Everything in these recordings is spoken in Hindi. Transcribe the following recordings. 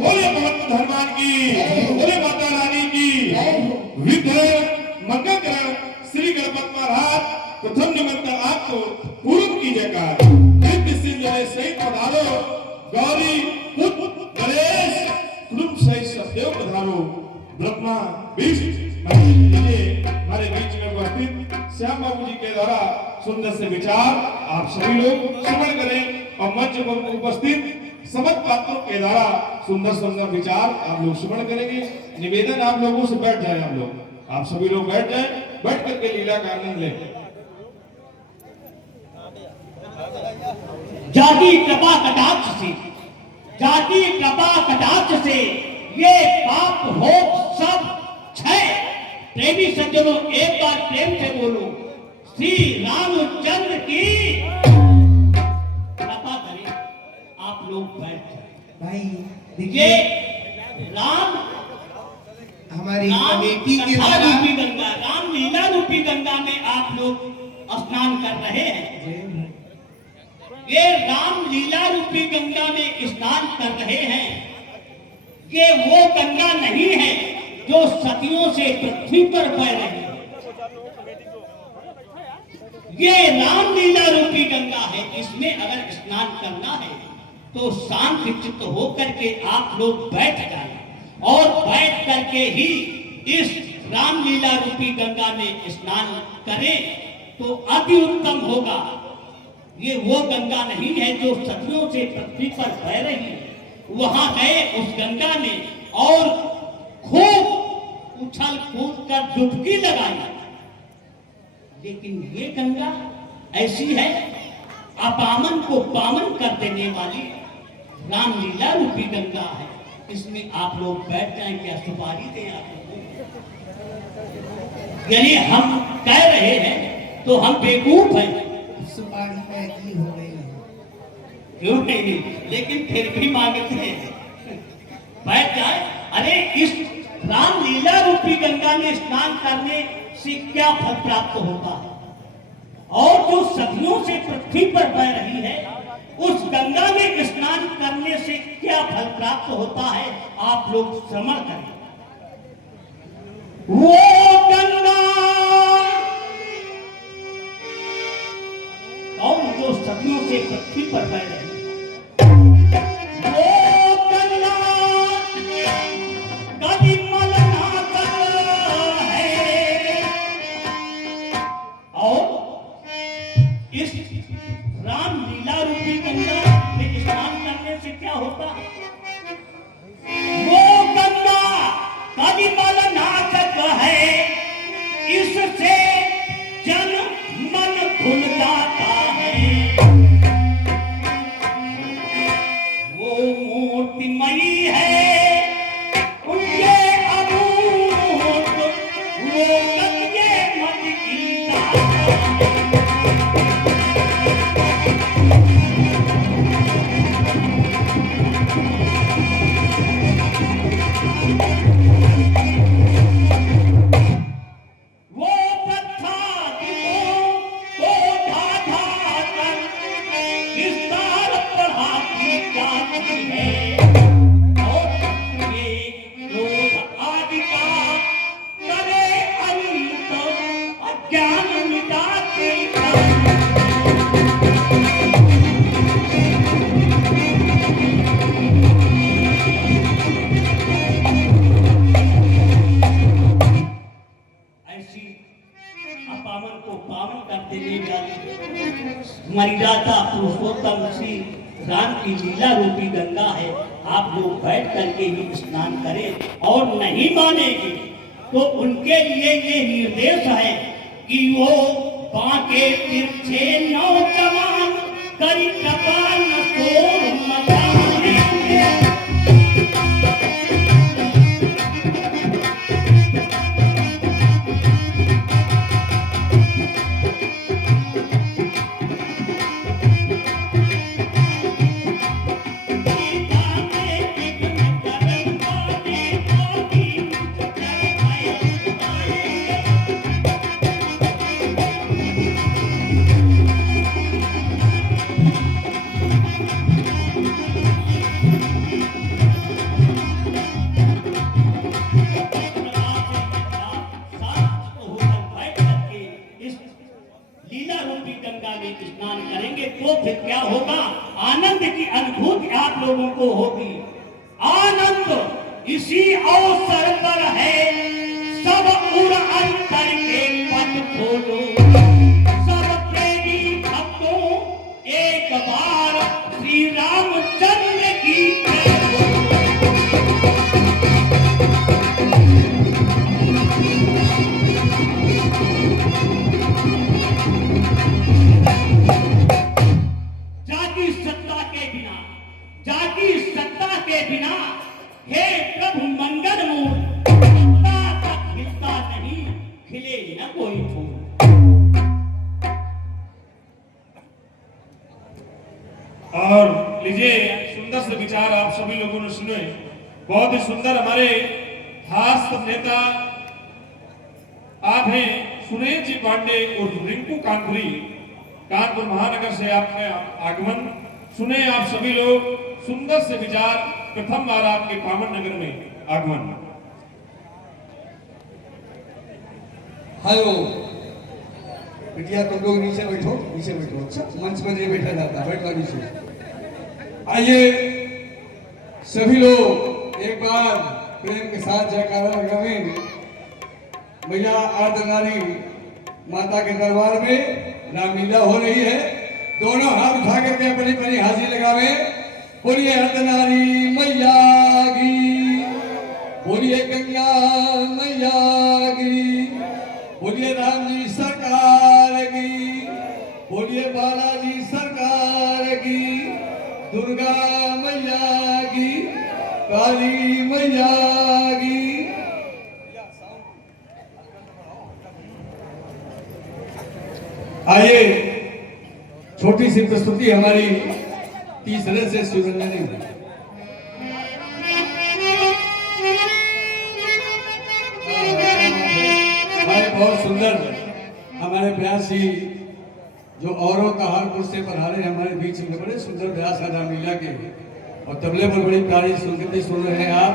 बोले भगवत हनुमान की, बोले माता रानी की। विद्ध मंगलकरण श्री गणपति महाराज प्रथम निमंत्रण आपको पूर्व की जयकार। सहित पधारो, गौरी पुत्र गणेश कुटुंब सहित सदैव पधारो। ब्रह्मा विष्णु हमारे बीच में उपस्थित श्याम बाबू जी के द्वारा सुंदर से विचार आप सभी लोग श्रवण करें और मंच पर उपस्थित समस्त पात्रों के द्वारा सुंदर सुंदर विचार आप लोग श्रवण करेंगे। निवेदन आप लोगों से बैठ जाए, आप सभी लोग बैठ जाए, बैठ करके लीला का आनंद लें। जाति कृपा कटाक्ष से, जाति कृपा कटाक्ष से ये पाप हो सब क्षय। प्रेमी सज्जनों एक बार प्रेम से बोलो, श्री रामचंद्र की कृपा करें। आप लोग बैठ जाए भाई। देखिए राम हमारी कमेटी के द्वारा रूपी गंगा, राम लीला रूपी गंगा में आप लोग स्नान कर रहे हैं। ये राम लीला रूपी गंगा में स्नान कर रहे हैं। ये वो गंगा नहीं है जो सदियों से पृथ्वी पर बह रही है। ये राम लीला रूपी गंगा है। इसमें अगर स्नान करना है तो शांत चित्त होकर के आप लोग बैठ जाएं और बैठ करके ही इस राम लीला रूपी गंगा में स्नान करें तो अति उत्तम होगा। ये वो गंगा नहीं है जो सदियों से पृथ्वी पर बह रही है। वहां गए उस गंगा में और खूब उछल कूद कर डुबकी लगाई। लेकिन ये गंगा ऐसी है अपामन को पावन कर देने वाली रामलीला रूपी गंगा है। इसमें आप लोग बैठ जाएं, क्या सुपारी दें आप लोगों? यानी हम कह रहे हैं तो हम बेवकूफ हैं। सुपारी पैकी हो गई क्यों नहीं, लेकिन फिर भी मांगते हैं बैठ जाए। अरे इस रामलीला रूपी गंगा में स्नान करने से क्या फल प्राप्त होता है और जो सदियों से पृथ्वी पर बह रही है उस गंगा में स्नान करने से क्या फल प्राप्त होता है आप लोग श्रवण करें। वो गंगा और जो सदियों से पृथ्वी पर बह रही है वो गंगा कभी मलनाता है। और इस रामलीला रूपी गंगा में स्नान करने से क्या होता है? वो गंगा कभी मलनाशक है। इससे जन मन खुल जाता है। वो मूर्तिमयी है उनके अमूर्त, वो गंगे मत की हमारी राधा पुरुषोत्तम श्री राम की लीला रूपी गंगा है। आप लोग बैठ करके ही स्नान करें और नहीं मानेंगे तो उनके लिए ये निर्देश है कि वो बांके तिरछे नौजवान करी कपाल शोर मचाने। फिर क्या होगा, आनंद की अनुभूति आप लोगों को होगी। आनंद इसी अवसर पर है, सब उड़ अंतर के पथ खोलो, सब प्रेमी भक्तों एक बार श्री रामचंद्र की जय बोलो। जाति सत्ता के बिना, जाति सत्ता के बिना हे प्रभु मंगल मूल, सत्ता तक खिलता नहीं, खिले न कोई फूल। और लीजिए सुंदर से विचार आप सभी लोगों ने सुने, बहुत ही सुंदर। हमारे खास नेता आप हैं सुरेश जी पांडे और रिंकू कानपुरी, कानपुर महानगर से आपने आगमन सुने। आप सभी लोग सुंदर से विचार, प्रथम बार आपके पावन नगर में आगमन। हेलो बिटिया, तुम लोग नीचे बैठो, नीचे बैठो। अच्छा, मंच पर नहीं बैठा जाता, बैठो नीचे। आइए सभी लोग एक बार प्रेम के साथ जयकारा लगावें। भैया अर्धनारी माता के दरबार में रामलीला हो रही है, दोनों हाथ उठा करके अपनी अपनी हाजिरी लगावे। बोलिए अर्धनारी मैया की, बोलिए गंगा मैया की, बोलिए राम जी सरकार की, बोलिए बालाजी सरकार की, दुर्गा मैया की, काली मैया की। आइए छोटी सी प्रस्तुति हमारी तीसरे से सुरंजनी। हमारे बहुत सुंदर हमारे प्रयासी जो औरों का हारपुर से पधारे हमारे बीच में, बड़े सुंदर प्रयास है रामलीला के, और तबले पर बड़ी प्यारी संगीत सुन रहे हैं आप।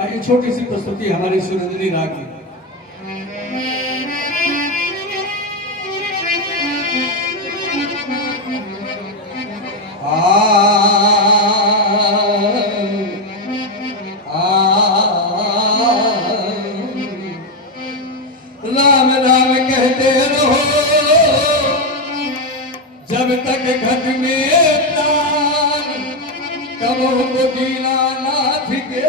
आइए छोटी सी प्रस्तुति हमारी सुरंजनी राग की। राम राम कहते रहो जब तक घट में प्राण, कबो को दीनानाथ के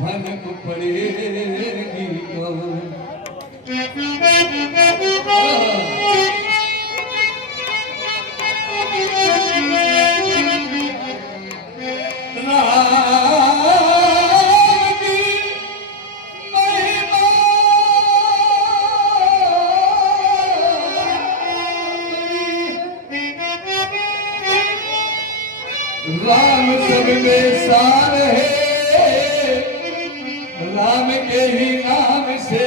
भनक पड़ेगी कौन। राम सब में सार है, राम के ही नाम से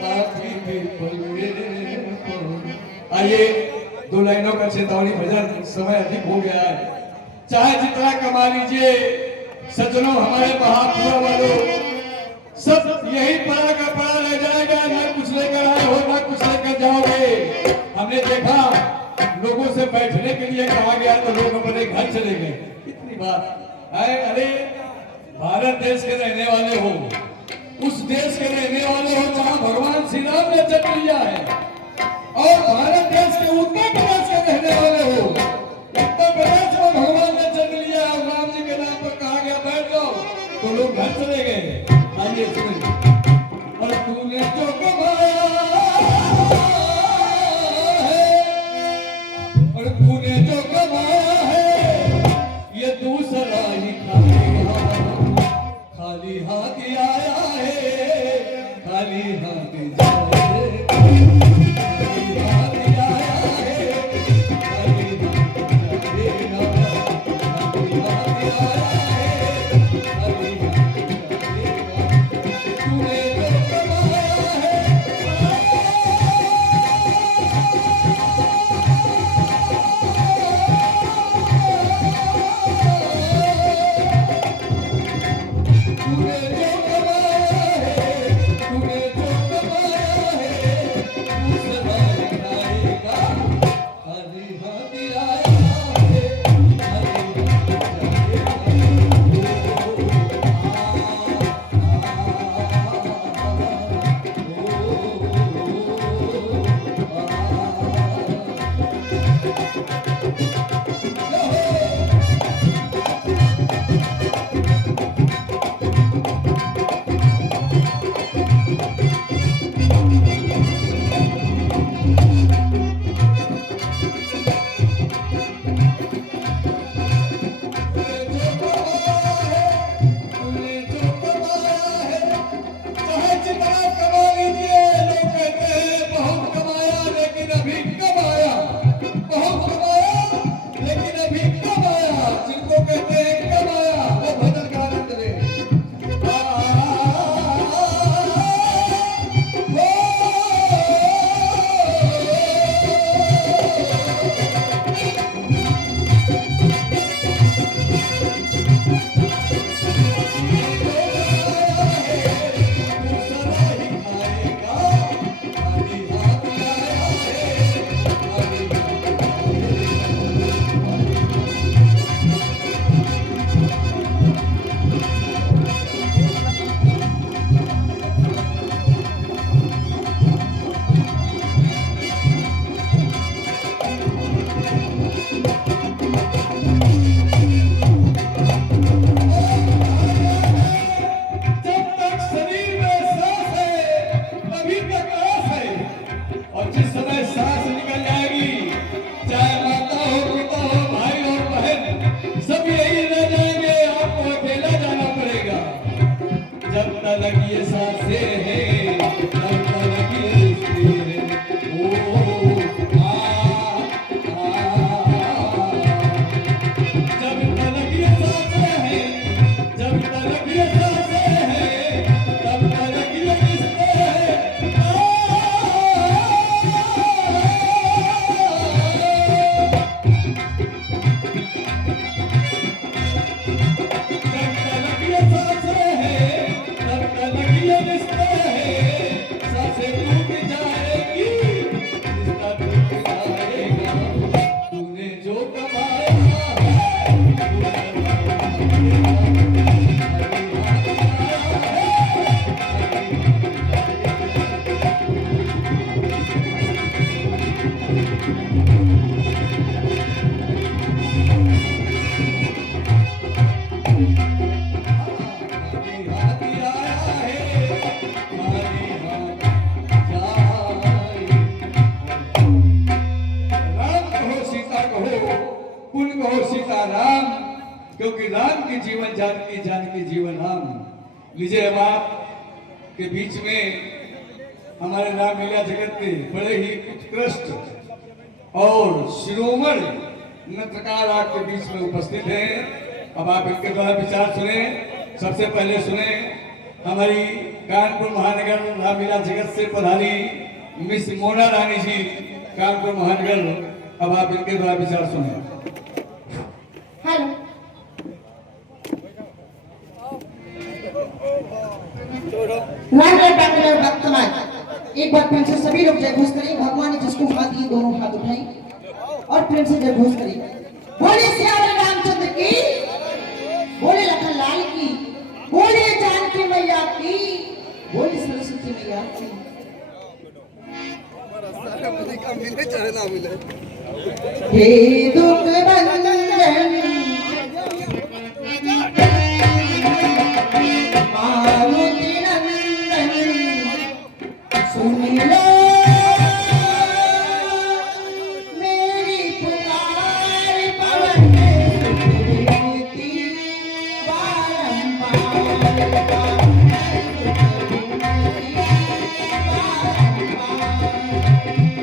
पापी भी पलवे। आइए दो लाइनों का चेतावनी भजन, समय अधिक हो गया है। चाहे जितना कमा लीजिए सज्जनों, हमारे महापुरा वालों, सब यही पड़ा का पड़ा रह जाएगा। न कुछ लेकर आए हो, न कुछ लेकर जाओगे। हमने देखा लोगों से बैठने के लिए कहा गया तो लोग अपने घर चले गए। कितनी बात है। अरे भारत देश के रहने वाले हो, उस देश के रहने वाले हो जहां भगवान श्री राम ने जन्म लिया है, और भारत देश के उत्तर प्रदेश के रहने वाले हो, उत्तर प्रदेश में भगवान ने जन्म लिया है, राम जी के नाम पर कहा गया बैठ जाओ, तो लोग घर चले गए। आइए सुनिए। और तूने जो कमाया और तूने जो कमाया है, ये दूसरा ही खाली हाथ आया है, खाली हाथ जाए, खाली हाथ आया है, कब आया, जिनको कहते हैं कब आया, वो भजन का आनंद ले। क्योंकि राम के जीवन जानकी, जानकी जीवन राम। लीजिए अब आप के बीच में हमारे रामलीला जगत के बड़े ही उत्कृष्ट और शिरोमणि नृत्यकार आपके बीच में उपस्थित हैं। अब आप इनके द्वारा विचार सुने। सबसे पहले सुने हमारी कानपुर महानगर रामलीला जगत से पधारी मिस मोना रानी जी, कानपुर महानगर। अब आप इनके द्वारा विचार सुने। हेलो, भक्त समाज एक बार प्रेम से सभी लोग जय घोष करें। भगवान ने जिसको हाथ दिए दोनों हाथ उठाए और प्रेम से जय घोष करें। बोले सियावर रामचंद्र की, बोले लखन लाल की, बोले जानकी मैया की, बोले सरस्वती मैया की। हे दुख बंधन मारुति नंदन सुन लो मेरी पुकार, पवन सुत बारंबार।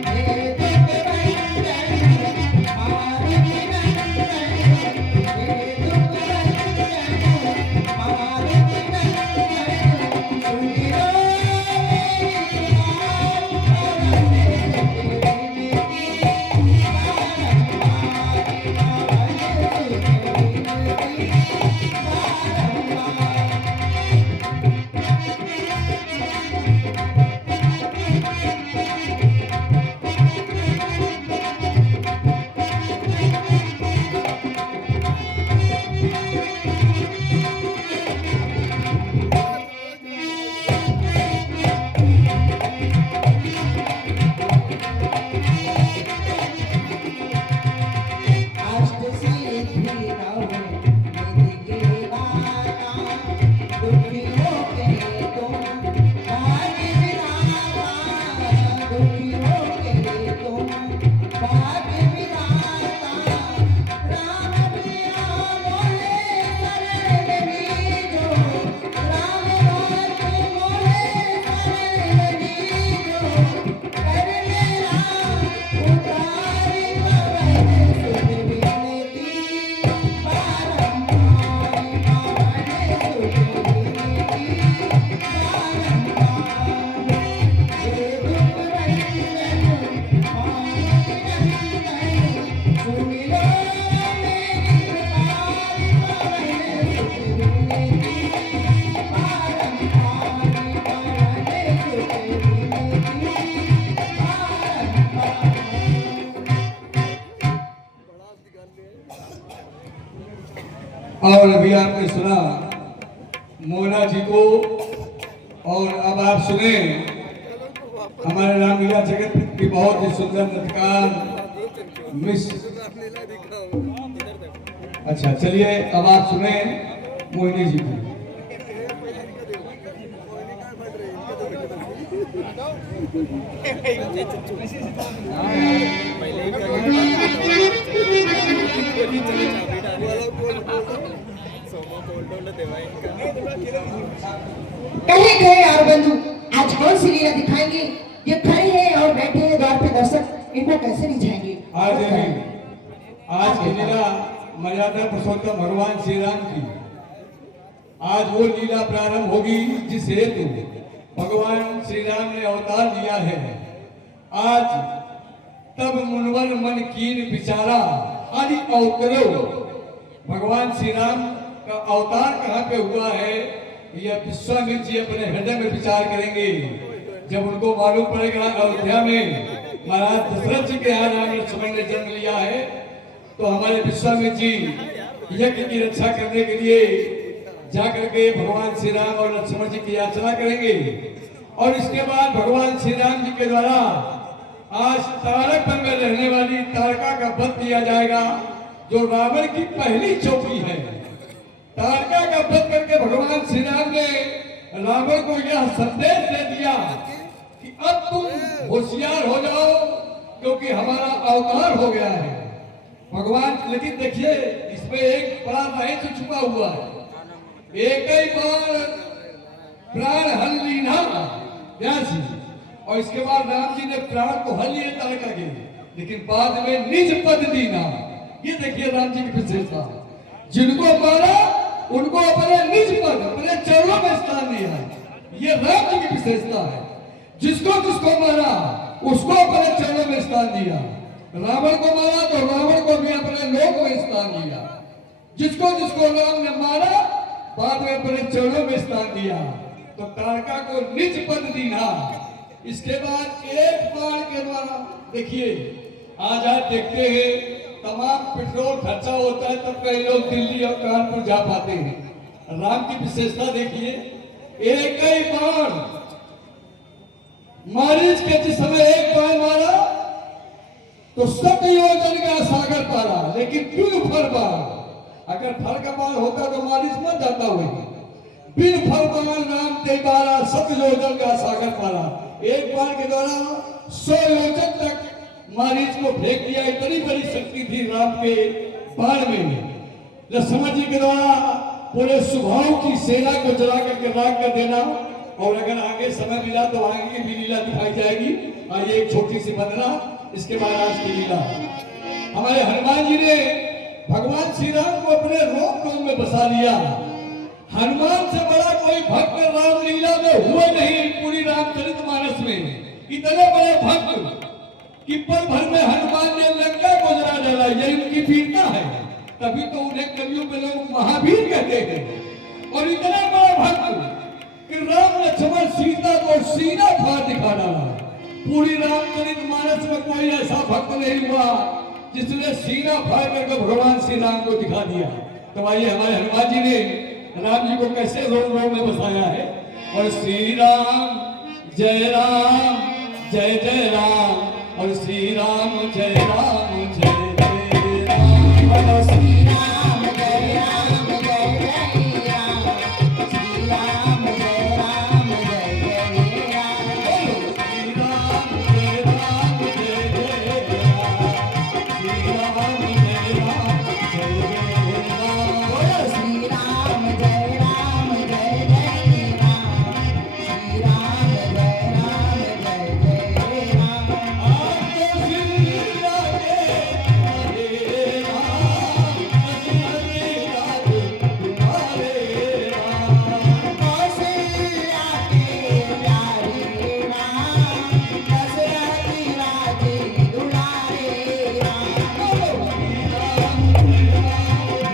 हे दुख बंधन मारुति नंदन और अभी आपने सुना मोना जी को, और अब आप सुने हमारे रामलीला जगत की बहुत ही सुंदर नृत्यकार मिस। अच्छा चलिए अब आप सुने मोहिनी जी को। कहे गए और बंधु आज कौन सी लीला दिखाएंगे? ये खड़े हैं और बैठे हैं द्वार पे दर्शक, इनको कैसे नहीं जाएंगे? आज की लीला मर्यादा पुरुषोत्तम भगवान श्री राम की। आज वो लीला प्रारंभ होगी जिस हेतु भगवान श्री राम ने अवतार लिया है। आज तब मुनवर मन कीन विचारा आदि अवतरो। भगवान श्री राम का अवतार कहाँ पे हुआ है, यह विश्वामित्र जी अपने हृदय में विचार करेंगे। जब उनको मालूम पड़ेगा अयोध्या में महाराज दशरथ जी के यहाँ राम लक्ष्मण ने जन्म लिया है, तो हमारे विश्वामित्र जी यज्ञ की रक्षा करने के लिए जाकर के भगवान श्री राम और लक्ष्मण जी की याचना करेंगे। और इसके बाद भगवान श्री राम जी के द्वारा आज तारक वन में रहने वाली तारका का वध किया जाएगा, जो रावण की पहली चौकी है। तारका का वध करके भगवान श्री राम ने रावण को यह संदेश दे दिया कि अब तुम होशियार हो जाओ, क्योंकि हमारा अवतार हो गया है। भगवान लेकिन देखिए इसमें एक बड़ा रहस्य छुपा हुआ है। एक ही बार प्राण हल लीना व्यास जी, और इसके बाद राम जी ने प्राण को हल लिए तारका के, लेकिन बाद में निज पद दीना। ये देखिए राम जी की विशेषता, जिनको मारा उनको अपने निज पद अपने चरणों में स्थान दिया है। ये राम जी की विशेषता है। जिसको जिसको मारा उसको अपने चरणों में स्थान दिया। रावण को मारा तो रावण को भी अपने लोक में स्थान दिया। जिसको जिसको राम ने मारा बाद में अपने चरणों में स्थान दिया। तो तारका को निज पद दीना। इसके बाद एक बाण के द्वारा देखिए आज आप देखते हैं तमाम पेट्रोल खर्चा होता है तब कई लोग दिल्ली और कानपुर जा पाते हैं। राम की विशेषता देखिए, एक ही बाण मारीच के जिस समय एक बाण मारा तो 7 योजन का सागर पारा, लेकिन बिन फर बाण, अगर फर का बाण होता तो मारीच मर जाता हुआ। बिन फर बाण राम ते बारा 7 योजन का सागर पारा। एक बाण के द्वारा 100 योजन तक मारीच को फेंक दिया। इतनी बड़ी शक्ति थी राम के बाण में। लक्ष्मण जी के द्वारा पूरे सुभाव की सेना को जला करके राख कर देना। और अगर आगे समय मिला तो आगे की भी लीला दिखाई जाएगी। आइए एक छोटी सी वंदना, इसके बाद आज की लीला। हमारे हनुमान जी ने भगवान श्री राम को अपने रोम में बसा लिया। हनुमान से बड़ा कोई भक्त रामलीला में हुआ नहीं पूरी रामचरितमानस में। इतने बड़े भक्त कि पल भर में हनुमान ने लंका को जला डाला। ये उनकी वीरता है, तभी तो उन्हें कवियों में लोग महावीर कहते हैं। और इतना बड़ा भक्त कि राम लक्ष्मण सीता को सीना फाड़ दिखा डाला। पूरी रामचरितमानस में कोई ऐसा भक्त नहीं हुआ जिसने सीना फाड़ करके भगवान श्री राम को दिखा दिया। तो आइए हमारे हनुमान जी ने राम जी को कैसे रोम रोम में बसाया है। और श्री राम जय जय राम, और श्री राम जय राम जय जय राम, और श्री राम जय राम जय जय राम, श्री राम जय राम जय जय राम, श्री राम जय राम जय जय राम, श्री राम जय राम जय जय राम, श्री राम जय राम जय जय राम, श्री राम जय राम जय जय राम।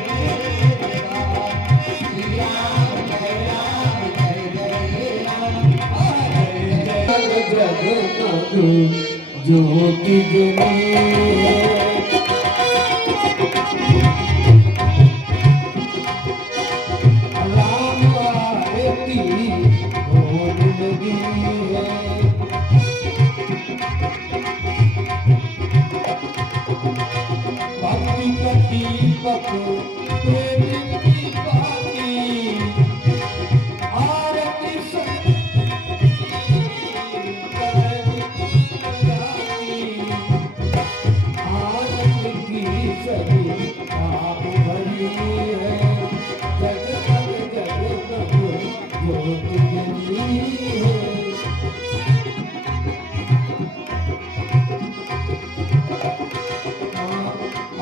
ज्योति जले को तेरी कृपाकी आरती आरती की सभी आप भरी है जगमग जगमग ज्योति जली है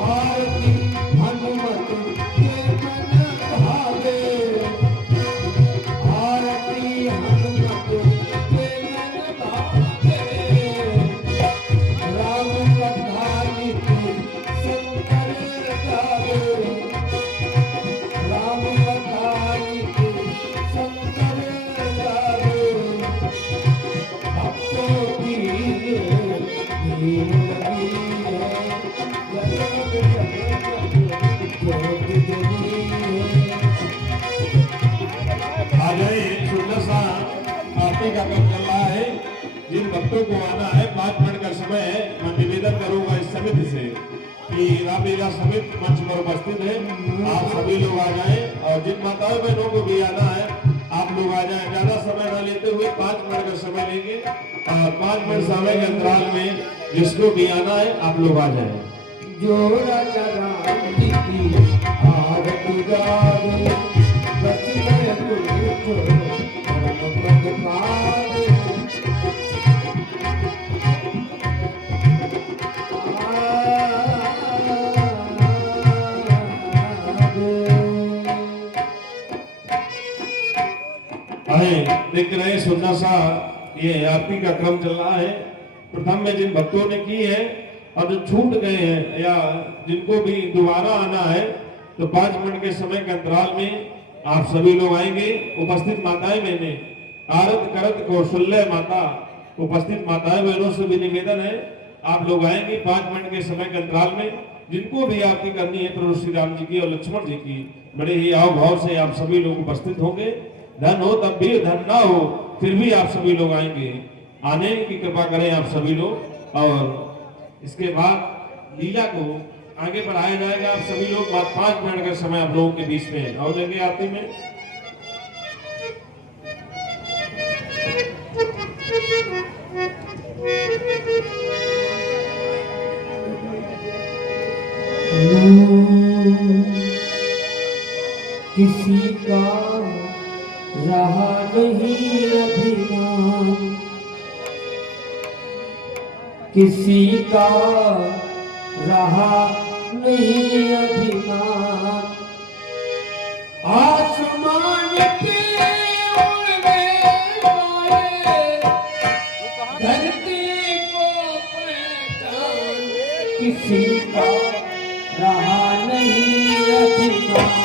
आरती हनुमत के मन भावे आरती हनुमत के मन भावे राम कथानी की शंकर गावे राम कथानी की शंकर गावे भक्तों की भीड़ लगी है जगमग जगमग ज्योति जली है आ जाए एक सुंदर सा आरती का काम चल रहा है। जिन भक्तों को आना है 5 मिनट का समय है। मैं निवेदन करूंगा इस समिति से कि रामलीला समिति मंच पर उपस्थित है, आप सभी लोग आ जाएं और जिन माताओं बहनों को भी आना है आप लोग आ जाएं। ज्यादा समय न लेते हुए 5 मिनट का समय लेंगे और 5 मिनट समय के अंतराल में जिसको भी आना है आप लोग आ जाएं। जो राजा राम जी की आरती गावे बस गए तुझको परम पद पावे देख रहे हैं सुंदर सा ये आरती का क्रम चल रहा है। प्रथम में जिन भक्तों ने की है और जो छूट गए हैं या जिनको भी दोबारा आना है तो 5 मिनट के समय के अंतराल में आप सभी लोग आएंगे। उपस्थित माताएं बहने आरत करत कौशल्य माता उपस्थित माताएं बहनों से भी निवेदन है आप लोग आएंगे 5 मिनट के समय के अंतराल में। जिनको भी आरती करनी है प्रभु श्री राम जी की और लक्ष्मण जी की बड़े ही आव भाव से आप सभी लोग उपस्थित होंगे। धन हो तब भी धन ना हो फिर भी आप सभी लोग आएंगे। आने की कृपा करें आप सभी लोग। और इसके बाद लीला को आगे बढ़ाया जाएगा। आप सभी लोग 5 मिनट का समय आप लोगों के बीच में और लेंगे आरती में। किसी का रहा नहीं अभिमान किसी का रहा नहीं अभिमान आसमान पे उड़ने वाले धरती को पहचान किसी का रहा नहीं अभिमान